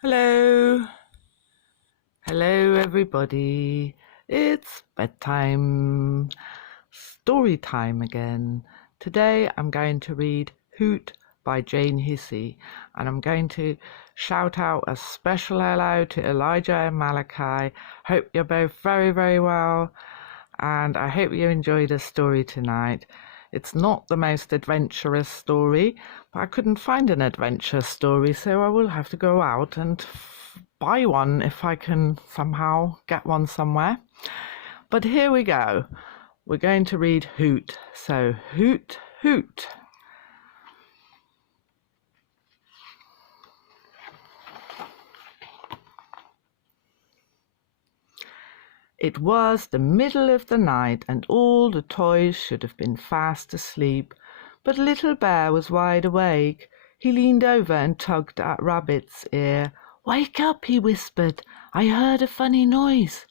Hello, hello everybody. It's bedtime, story time again. Today I'm going to read Hoot by Jane Hissey, and I'm going to shout out a special hello to Elijah and Malachi. Hope you're both very, very well, and I hope you enjoy the story tonight. It's not the most adventurous story, but I couldn't find an adventure story, so I will have to go out and buy one if I can somehow get one somewhere. But here we go. We're going to read Hoot. So, Hoot, Hoot. It was the middle of the night, and all the toys should have been fast asleep. But Little Bear was wide awake. He leaned over and tugged at Rabbit's ear. "Wake up," he whispered. "I heard a funny noise."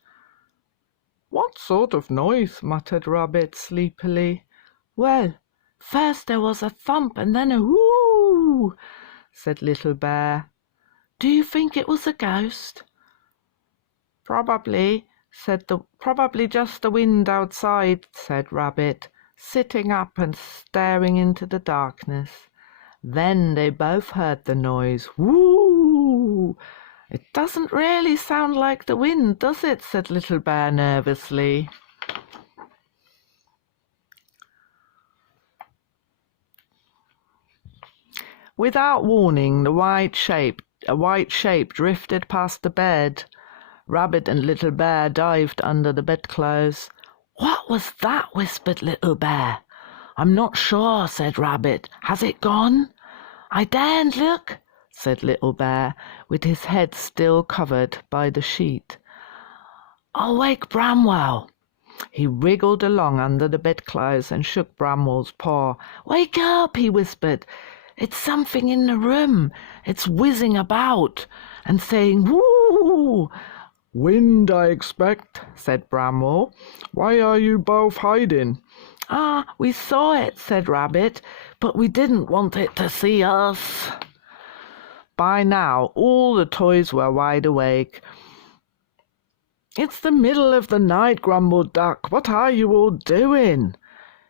"What sort of noise?" muttered Rabbit sleepily. "Well, first there was a thump and then a whoo," said Little Bear. "Do you think it was a ghost?" Probably just the wind outside," said Rabbit, sitting up and staring into the darkness. Then they both heard the noise. "Whoo! It doesn't really sound like the wind, does it?" said Little Bear nervously. Without warning, a white shape drifted past the bed. Rabbit and Little Bear dived under the bedclothes. "What was that?" whispered Little Bear. "I'm not sure," said Rabbit. "Has it gone?" "I daren't look," said Little Bear, with his head still covered by the sheet. "I'll wake Bramwell." He wriggled along under the bedclothes and shook Bramwell's paw. "Wake up," he whispered. "It's something in the room. It's whizzing about and saying whoo." "Wind, I expect," said Bramwell. "Why are you both hiding?" We saw it," said Rabbit, "but we didn't want it to see us." By now all the toys were wide awake. "It's the middle of the night," grumbled Duck. "What are you all doing?"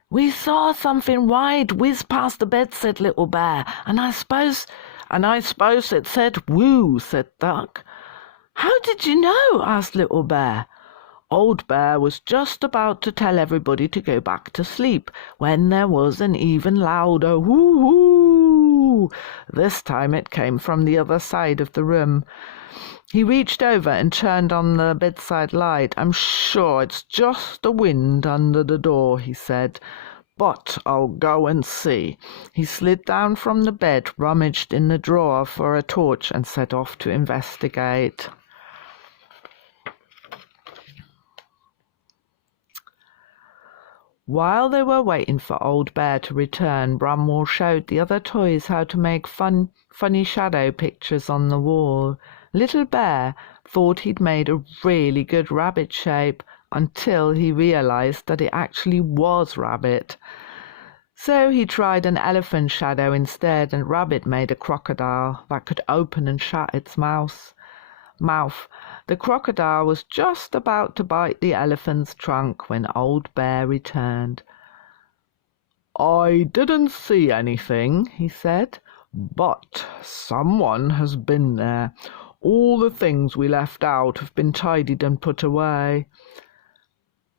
"We saw something white whiz past the bed," said Little Bear, and I suppose it said woo," said Duck. "How did you know?" asked Little Bear. Old Bear was just about to tell everybody to go back to sleep when there was an even louder whoo-hoo. This time it came from the other side of the room. He reached over and turned on the bedside light. "I'm sure it's just the wind under the door," he said, "but I'll go and see." He slid down from the bed, rummaged in the drawer for a torch, and set off to investigate. While they were waiting for Old Bear to return, Bramwell showed the other toys how to make funny shadow pictures on the wall. Little Bear thought he'd made a really good rabbit shape until he realized that it actually was Rabbit. So he tried an elephant shadow instead, and Rabbit made a crocodile that could open and shut its mouth. The crocodile was just about to bite the elephant's trunk when Old Bear returned. "I didn't see anything," he said, "but someone has been there. All the things we left out have been tidied and put away."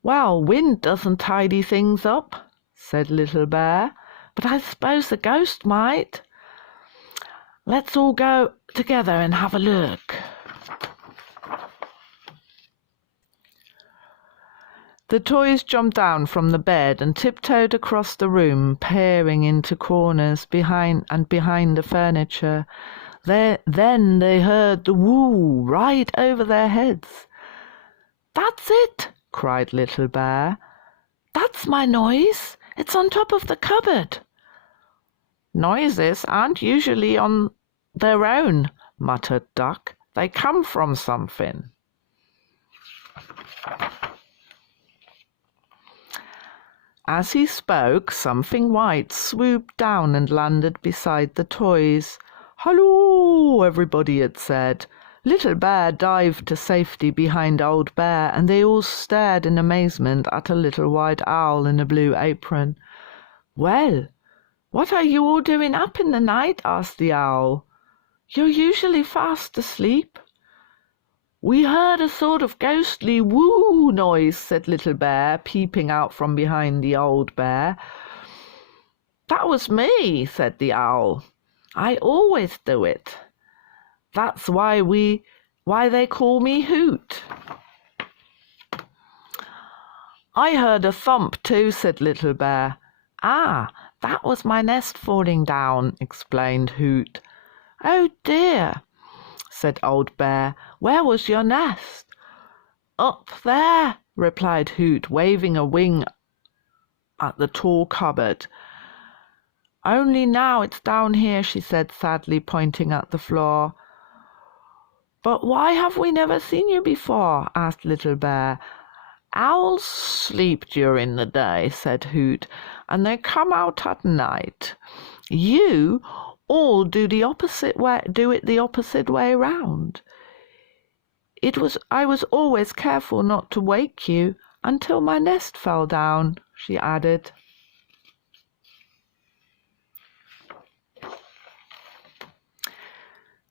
"Well, wind doesn't tidy things up," said Little Bear, "but I suppose a ghost might. Let's all go together and have a look." The toys jumped down from the bed and tiptoed across the room, peering into corners behind the furniture. Then they heard the woo right over their heads. "That's it!" cried Little Bear. "That's my noise. It's on top of the cupboard." "Noises aren't usually on their own," muttered Duck. "They come from something." As he spoke, something white swooped down and landed beside the toys. "Hello," everybody had said. Little Bear dived to safety behind Old Bear, and they all stared in amazement at a little white owl in a blue apron. "Well, what are you all doing up in the night?" asked the owl. "You're usually fast asleep." "We heard a sort of ghostly woo noise," said Little Bear, peeping out from behind the Old Bear. "That was me," said the owl. "I always do it. That's why they call me Hoot." "I heard a thump too," said Little Bear. "Ah, that was my nest falling down," explained Hoot. "Oh dear," said Old Bear. "Where was your nest?" "Up there," replied Hoot, waving a wing at the tall cupboard. "Only now it's down here," she said sadly, pointing at the floor. "But why have we never seen you before?" asked Little Bear. "Owls sleep during the day," said Hoot, "and they come out at night. You all do it the opposite way round. I was always careful not to wake you until my nest fell down," she added.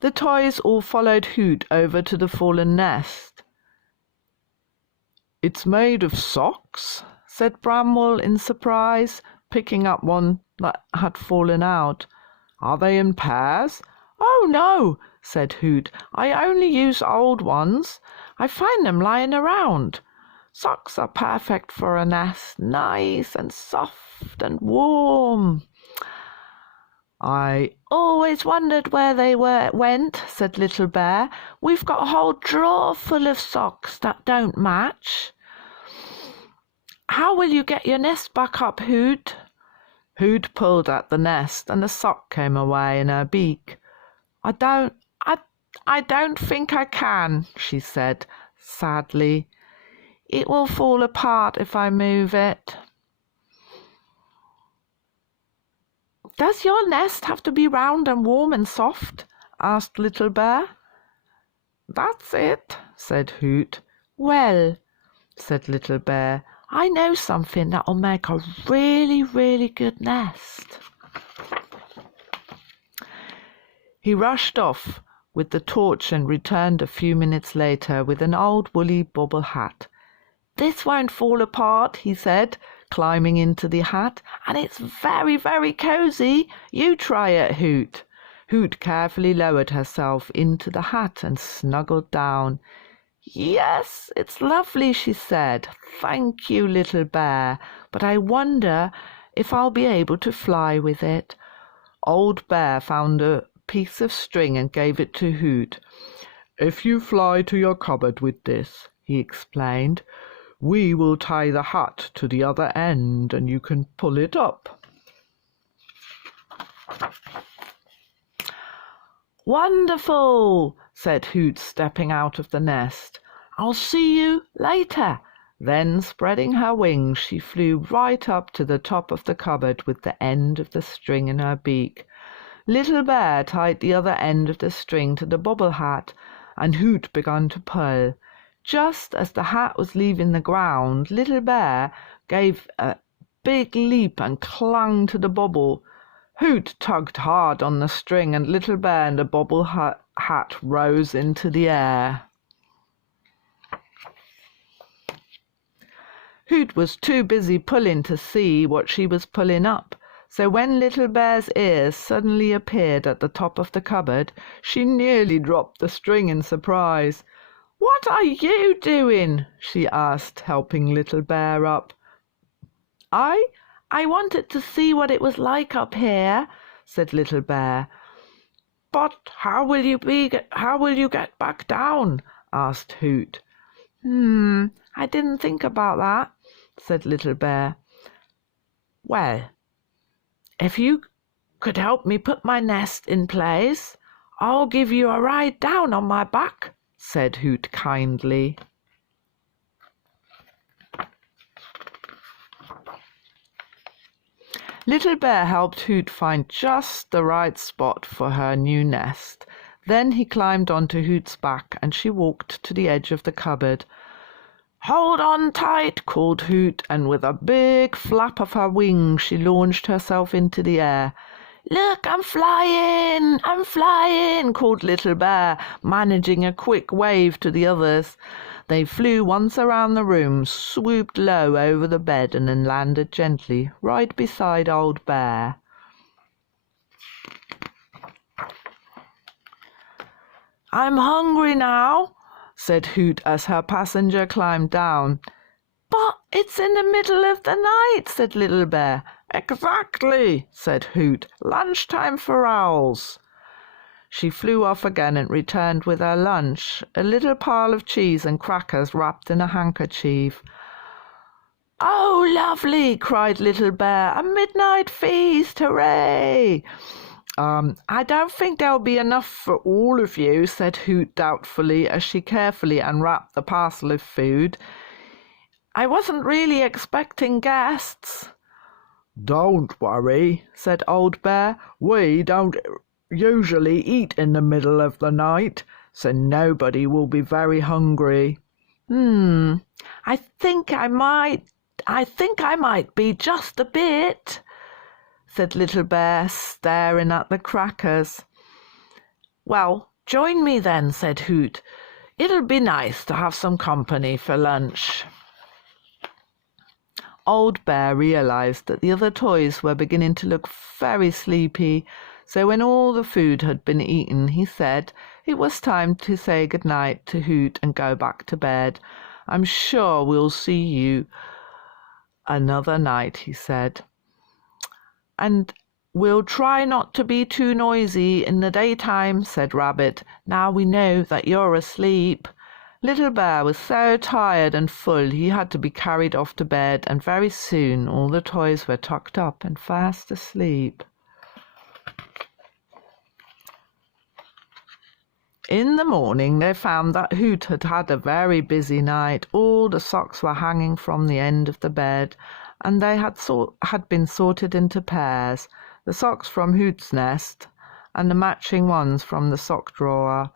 The toys all followed Hoot over to the fallen nest. "It's made of socks?" said Bramwell in surprise, picking up one that had fallen out. "Are they in pairs?" "Oh no," said Hoot. "I only use old ones. I find them lying around. Socks are perfect for a nest, nice and soft and warm." "I always wondered where they went," said Little Bear. "We've got a whole drawer full of socks that don't match." "How will you get your nest back up, Hoot?" Hoot pulled at the nest, and the sock came away in her beak. I don't think I can," she said sadly. "It will fall apart if I move it." "Does your nest have to be round and warm and soft?" asked Little Bear. "That's it," said Hoot. "Well," said Little Bear, "I know something that'll make a really, really good nest." He rushed off with the torch and returned a few minutes later with an old woolly bobble hat. "This won't fall apart," he said, climbing into the hat, "and it's very, very cosy. You try it, Hoot." Hoot carefully lowered herself into the hat and snuggled down. "Yes, it's lovely," she said. "Thank you, Little Bear, but I wonder if I'll be able to fly with it." Old Bear found a piece of string and gave it to Hoot. "If you fly to your cupboard with this," he explained, "we will tie the hat to the other end and you can pull it up." "Wonderful," said Hoot, stepping out of the nest. "I'll see you later." Then, spreading her wings, she flew right up to the top of the cupboard with the end of the string in her beak. Little Bear tied the other end of the string to the bobble hat, and Hoot began to pull. Just as the hat was leaving the ground, Little Bear gave a big leap and clung to the bobble. Hoot tugged hard on the string, and Little Bear and the bobble hat rose into the air. Hoot was too busy pulling to see what she was pulling up, so when Little Bear's ears suddenly appeared at the top of the cupboard, she nearly dropped the string in surprise. "What are you doing?" she asked, helping Little Bear up. I wanted to see what it was like up here," said Little Bear. "But how will you get back down?" asked Hoot. I didn't think about that," said Little Bear. "Well, if you could help me put my nest in place, I'll give you a ride down on my back," said Hoot kindly. Little Bear helped Hoot find just the right spot for her new nest. Then he climbed onto Hoot's back and she walked to the edge of the cupboard. "Hold on tight," called Hoot, and with a big flap of her wings she launched herself into the air. "Look, I'm flying," called Little Bear, managing a quick wave to the others. They flew once around the room, swooped low over the bed, and then landed gently right beside Old Bear. "I'm hungry now," said Hoot as her passenger climbed down. "But it's in the middle of the night," said Little Bear. "Exactly," said Hoot. "Lunchtime for owls." She flew off again and returned with her lunch, a little pile of cheese and crackers wrapped in a handkerchief. "Oh, lovely!" cried Little Bear. "A midnight feast! Hooray!" I don't think there'll be enough for all of you," said Hoot doubtfully as she carefully unwrapped the parcel of food. "I wasn't really expecting guests." "Don't worry," said Old Bear. "We don't usually eat in the middle of the night, so nobody will be very hungry." I think I might be just a bit," said Little Bear, staring at the crackers. "Well, join me then," said Hoot. "It'll be nice to have some company for lunch." Old Bear realized that the other toys were beginning to look very sleepy, so when all the food had been eaten, he said it was time to say good-night to Hoot and go back to bed. "I'm sure we'll see you another night," he said. "And we'll try not to be too noisy in the daytime," said Rabbit. "Now we know that you're asleep." Little Bear was so tired and full he had to be carried off to bed, and very soon all the toys were tucked up and fast asleep. In the morning they found that Hoot had had a very busy night. All the socks were hanging from the end of the bed, and they had been sorted into pairs, the socks from Hoot's nest and the matching ones from the sock drawer.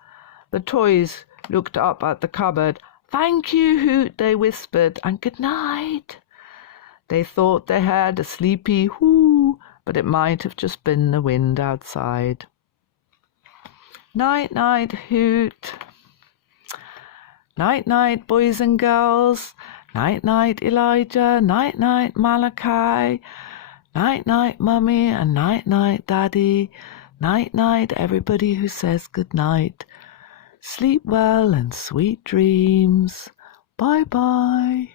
The toys looked up at the cupboard. "Thank you, Hoot," they whispered, "and good night." They thought they heard a sleepy whoo, but it might have just been the wind outside. "Night, night, Hoot." "Night, night, boys and girls." "Night, night, Elijah." "Night, night, Malachi." "Night, night, Mummy," and "Night, night, Daddy." "Night, night, everybody who says good night. Sleep well and sweet dreams. Bye-bye."